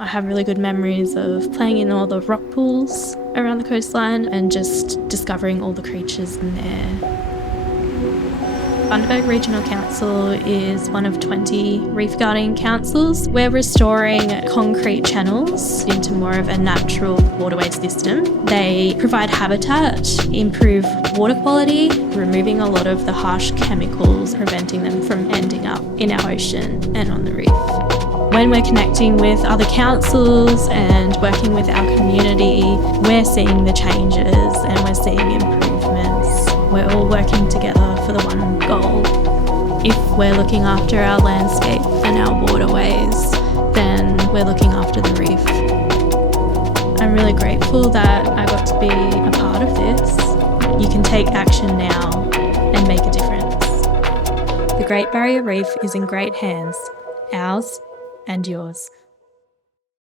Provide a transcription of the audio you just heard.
I have really good memories of playing in all the rock pools around the coastline and just discovering all the creatures in there. Bundaberg Regional Council is one of 20 Reef Guardian Councils. We're restoring concrete channels into more of a natural waterway system. They provide habitat, improve water quality, removing a lot of the harsh chemicals, preventing them from ending up in our ocean and on the reef. When we're connecting with other councils and working with our community, we're seeing the changes and we're seeing improvements. We're all working together for the one goal. If we're looking after our landscape and our waterways, then we're looking after the reef. I'm really grateful that I got to be a part of this. You can take action now and make a difference. The Great Barrier Reef is in great hands, ours and yours.